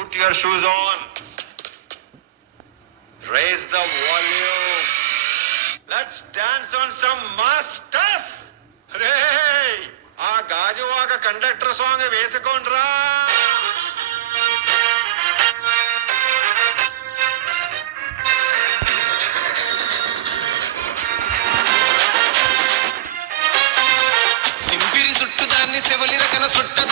Put your shoes on. Raise the volume. Let's dance on some mass stuff. Hey, ఆ Gajuwaka conductor song వేసుకోండ్రా. సింపిరి చుట్టు దాన్ని సెవలి రకన సుట్ట